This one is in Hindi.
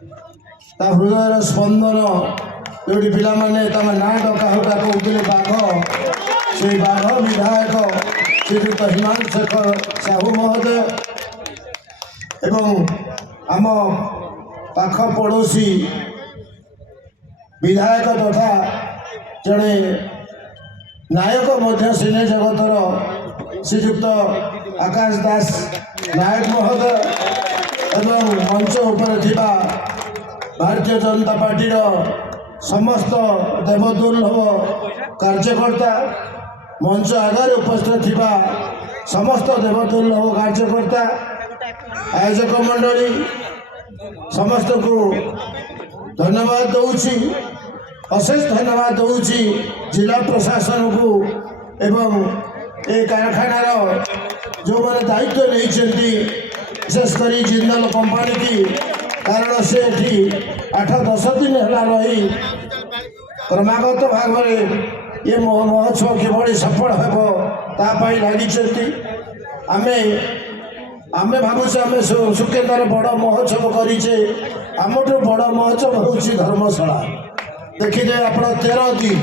ता हृदय स्पंदन जो पिला माने ना डका हुका कहते बाघ से बाघ विधायक श्रीयुक्त हिमांशु शेखर साहू महोदय एवं आम पाख पड़ोशी विधायक तथा जड़े नायक सिने जगतर श्रीयुक्त आकाश दास नायक महोदय एवं मंच उपर थिबा भारतीय जनता पार्टी समस्त देवदुर्लभ कार्यकर्ता मंच आगे उपस्थित थिबा समस्त देवदुर्लभ कार्यकर्ता आयोजक मंडली समस्त को धन्यवाद दूची अशेष धन्यवाद दूची जिला प्रशासन को एवं ए कारखानार जो मैंने दायित्व नहीं विशेषकर जिंदल कंपानी की कारण से 8-10 दिन है रही क्रमागत भाव में ये महोत्सव किभली सफल होपाई लगी आमे भावुचे आम सुकेन्द्र बड़ महोत्सव करीचे आमठू बड़ महोत्सव हूँ धर्मशाला देखिए आप 13 दिन